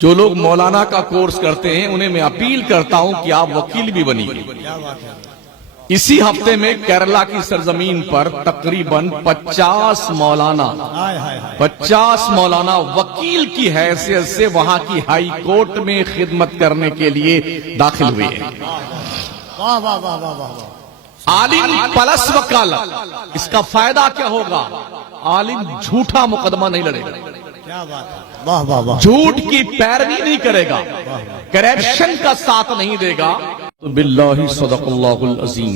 जो लोग मौलाना का कोर्स करते हैं उन्हें मैं अपील करता हूं कि आप वकील भी बनिए। इसी हफ्ते में केरला की सरजमीन पर तकरीबन 50 मौलाना वकील की हैसियत से वहां की हाई कोर्ट में खिदमत करने के लिए दाखिल हुए हैं। आलिम प्लस वकालत, इसका फायदा क्या होगा? आलिम झूठा मुकदमा नहीं लड़ेगा, क्या बात है, वाह वाह वाह, झूठ की पैरवी नहीं करेगा, करप्शन का साथ नहीं देगा। तो बिल्लाहि सदक़ल्लाहुल अज़ीम।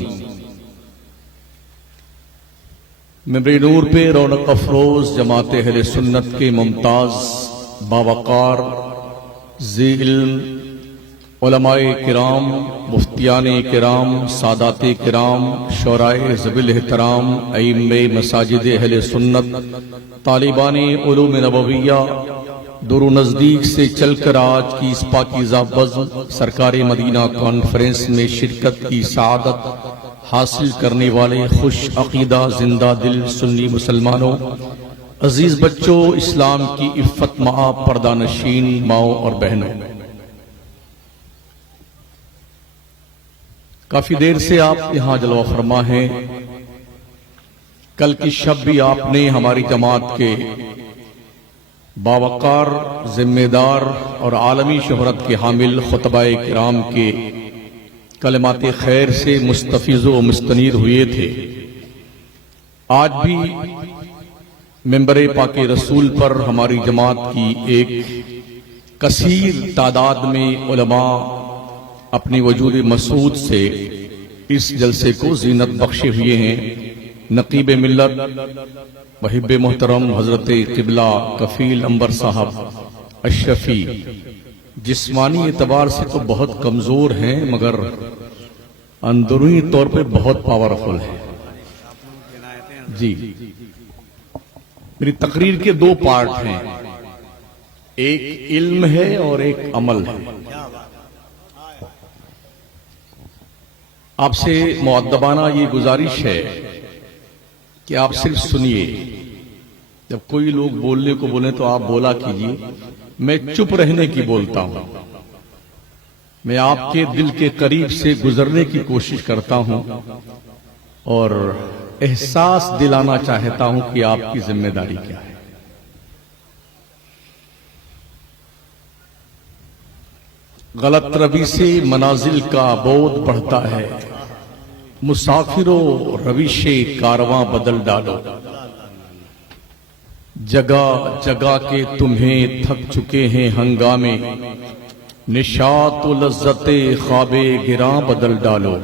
मेरे नूर पे रौनक अफरोज जमाते अहले सुन्नत के मुमताज बावकार ज़ी-इल्म उलमाए किराम, मुफ्तियाने किराम, सादाते किराम, शोराए ज़बिल एहतराम, अइम्मे मसाजिद अहले सुन्नत, तालिबानी उलूम नबविया, दूर नज़दीक से चलकर आज की इस पाकीज़ा बज़्म सरकार मदीना कॉन्फ्रेंस में शिरकत की सआदत हासिल करने वाले खुश अकीदा जिंदा दिल सुन्नी मुसलमानों, अजीज बच्चों, इस्लाम की इफ़्फ़त मआब पर्दानशीन माओ और बहनों, काफी देर से आप यहां जलवा फरमा हैं। कल की शब भी आपने हमारी जमात के बावकार, जिम्मेदार और आलमी शोहरत के हामिल खुतबाए किराम के कलमाते खैर से मुस्तफिज़ व मुस्तनीर हुए थे। आज भी मेंबरे पाके रसूल पर हमारी जमात की एक कसीर तादाद में उलमा अपनी वजूद मसूद से इस जलसे को जीनत बख्शे हुए हैं। नकीब मिल्लत वहिब मोहतरम हजरत किबला कफील अंबर साहब अशरफी जिस्मानी एतबार से तो बहुत कमजोर हैं, मगर अंदरूनी तौर पे बहुत पावरफुल है जी। मेरी तकरीर के दो पार्ट हैं, एक इल्म है और एक अमल है। आपसे मुअद्दबाना ये गुजारिश है कि आप सिर्फ सुनिए। जब कोई लोग बोलने को बोले तो आप बोला कीजिए, मैं चुप रहने की बोलता हूं। मैं आपके दिल के करीब से गुजरने की कोशिश करता हूं और एहसास दिलाना चाहता हूं कि आपकी जिम्मेदारी क्या है। गलत रवि से मनाजिल का बोध बढ़ता है, मुसाफिरों रविशे कारवां बदल डालो। जगह जगह के तुम्हें थक चुके हैं हंगामे, निशात व लज्जते ख्वाबे गिरां बदल डालो।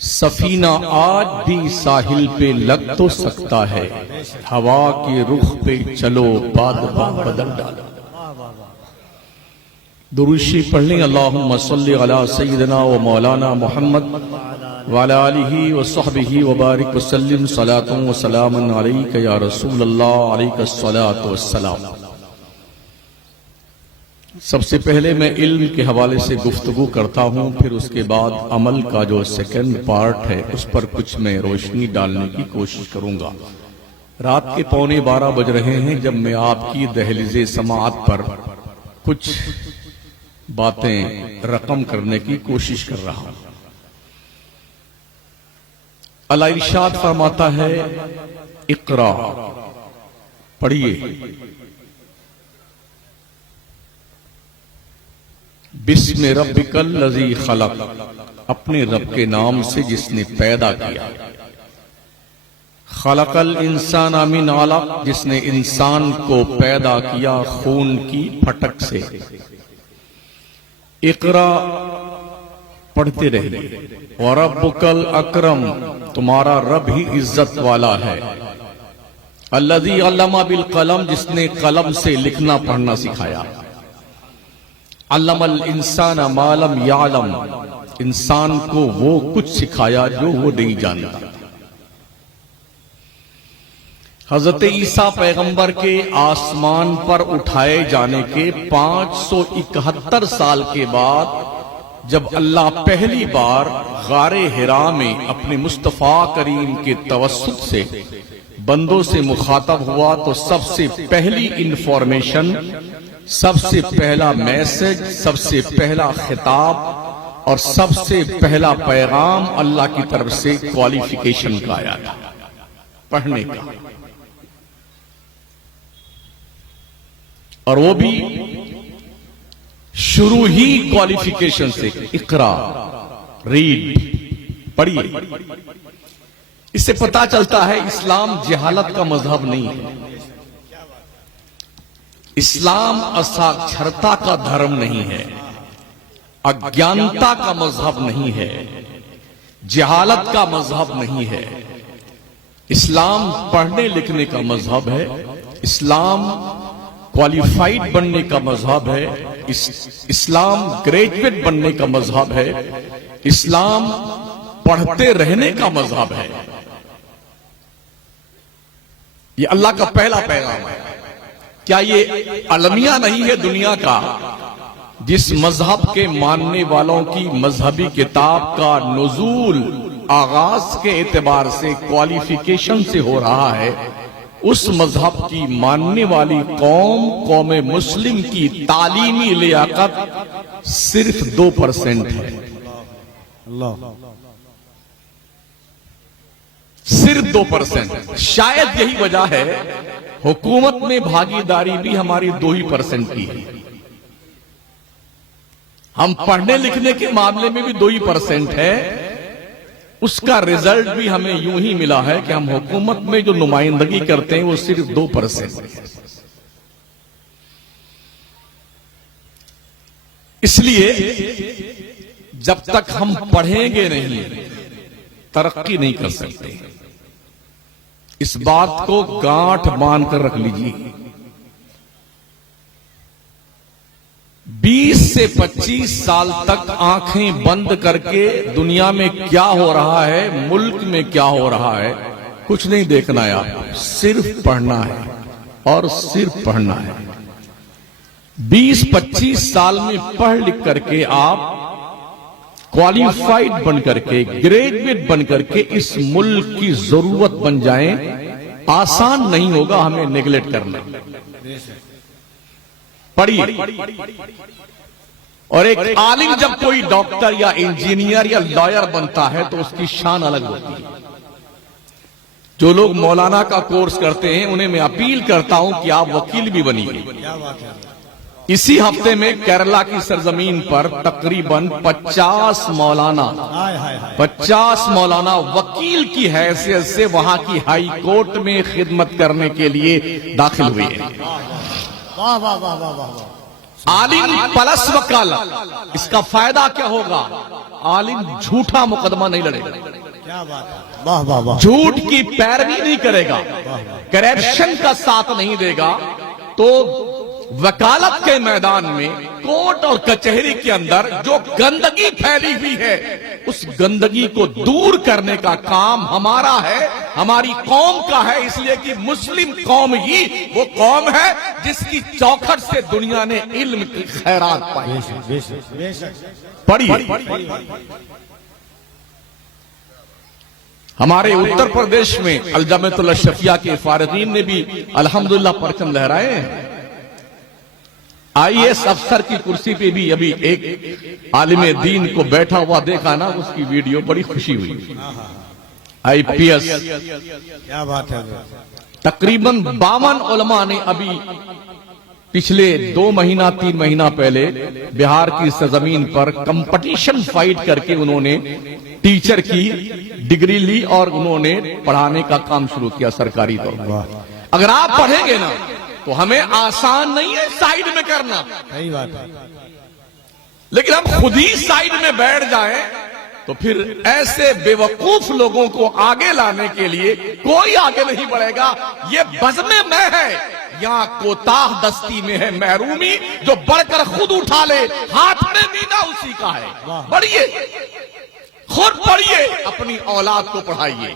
सफीना आज भी साहिल पे लग तो सकता है, हवा के रुख पे चलो बाद बदल डालो। दुरूशी पढ़ लें। अल्लाहुम्मा सल्लि अला सय्यिदना व मौलाना मुहम्मद व अला आलिहि व सहबिहि व बारिक व सल्लिम सलातन व सलामन अलैका या रसूल अल्लाह अलैका सलातु व सलाम। सबसे पहले मैं इल्म के हवाले से गुफ्तगू करता हूं, फिर उसके बाद अमल का जो सेकंड पार्ट है उस पर कुछ मैं रोशनी डालने की कोशिश करूंगा। रात के 11:15 बज रहे हैं जब मैं आपकी दहलीज़े समाअत पर कुछ बातें रकम करने की कोशिश कर रहा हूं। अल्लाह इरशाद फरमाता है, इक़रा, पढ़िए, बिस्म रब्बिकल लज़ी खलक, अपने रब के नाम से जिसने पैदा किया। खलकल इंसान मिन अलक, जिसने इंसान को पैदा किया खून की फटक से। इक़रा, पढ़ते रहिए। व रब्बुकल अकरम, तुम्हारा रब ही इज्जत वाला है। अल्लज़ी अल्लमा बिल कलम, जिसने कलम से लिखना पढ़ना सिखाया। अल्लमल इंसान मा लम यालम, इंसान को वो कुछ सिखाया जो वो नहीं जानता। हजरत ईसा पैगंबर के आसमान पर उठाए जाने के 571 साल के बाद जब अल्लाह पहली बार गारे हिरा में अपने मुस्तफा करीम के तवस्सुत से बंदों से मुखातब हुआ तो सबसे पहली इंफॉर्मेशन सबसे पहला मैसेज, सबसे पहला खिताब और सबसे पहला पैगाम अल्लाह की तरफ से क्वालिफिकेशन का आया था, पढ़ने का। और वो भी शुरू ही क्वालिफिकेशन से, इकरा, रीड, पढ़िए। इससे पता चलता है इस्लाम जहालत का मजहब नहीं है, इस्लाम असाक्षरता का धर्म नहीं है, अज्ञानता का मजहब नहीं है, जहालत का मजहब नहीं है। इस्लाम पढ़ने लिखने का मजहब है, इस्लाम क्वालिफाइड बनने का मजहब है, इस्लाम ग्रेजुएट बनने का मजहब है, इस्लाम पढ़ते रहने का मजहब है। ये अल्लाह का पहला पैगाम है। क्या ये अलमिया नहीं है दुनिया का, जिस मजहब के मानने वालों की मजहबी किताब का नुजूल आगाज के एतबार से क्वालिफिकेशन से हो रहा है, उस मजहब की मानने वाली कौम मुस्लिम की तालीमी लियाकत सिर्फ 2% है, सिर्फ 2%। शायद यही वजह है हुकूमत में भागीदारी भी हमारी 2% की है। हम पढ़ने लिखने के मामले में भी 2% है। उसका रिजल्ट भी हमें यूं ही मिला है कि हम हुकूमत में जो नुमाइंदगी करते हैं वो सिर्फ 2% है। इसलिए जब तक हम पढ़ेंगे नहीं, तरक्की नहीं कर सकते। इस बात को गांठ बांध कर रख लीजिए। 20 से 25 साल तक आंखें बंद करके दुनिया में क्या हो रहा है, मुल्क में क्या हो रहा है, कुछ नहीं देखना है आपको, सिर्फ पढ़ना है और सिर्फ पढ़ना है। 20-25 साल में पढ़ लिख करके आप क्वालिफाइड बन करके, ग्रेजुएट बन करके इस मुल्क की जरूरत बन जाएं, आसान नहीं होगा हमें नेगलेक्ट करना। पढ़िए। और एक आलिम जब कोई डॉक्टर या इंजीनियर या लॉयर बनता है तो उसकी शान अलग होती है। जो लोग मौलाना का कोर्स करते हैं उन्हें मैं अपील करता हूं कि आप वकील भी बनिए। इसी हफ्ते में केरला की सरजमीन पर तकरीबन 50 मौलाना वकील की हैसियत से वहां की हाई कोर्ट में खिदमत करने के लिए दाखिल हुए हैं। वाह वाह वाह वाह वाह। आलिम प्लस वकालत, इसका फायदा क्या होगा? आलिम झूठा मुकदमा नहीं लड़ेगा, क्या बात है, वाह वाह वाह। झूठ की पैरवी नहीं करेगा, करप्शन का साथ नहीं देगा। तो वकालत के मैदान में, कोर्ट और कचहरी के अंदर जो गंदगी फैली हुई है, उस गंदगी को दूर करने का काम हमारा है, हमारी कौम का है। इसलिए कि मुस्लिम कौम ही वो कौम है जिसकी चौखट से दुनिया ने इल्म की खैरात पाई। पढ़िए। हमारे उत्तर प्रदेश में अल-जमियतुल अशरफिया के फारिगीन ने भी अल्हम्दुलिल्लाह परचम लहराए हैं। IAS अफसर की कुर्सी पे भी अभी एक आलिम दीन को बैठा हुआ देखा ना, उसकी वीडियो बड़ी खुशी हुई। IPS, क्या बात है। तकरीबन 52 उलमा ने अभी पिछले 2 महीना 3 महीना पहले बिहार की सरजमीन पर कंपटीशन फाइट करके उन्होंने टीचर की डिग्री ली और उन्होंने पढ़ाने का काम शुरू किया सरकारी तौर पर। अगर आप पढ़ेंगे ना तो हमें आसान नहीं है साइड में करना, सही बात है। लेकिन हम खुद ही साइड में बैठ जाएं तो फिर ऐसे बेवकूफ लोगों को आगे लाने के लिए कोई आगे नहीं बढ़ेगा। ये बज़्म में है, यहाँ कोताह दस्ती में है महरूमी। जो बढ़कर खुद उठा ले, हाथ में बीना उसी का है। बढ़िए, खुद पढ़िए, अपनी औलाद को पढ़ाइए।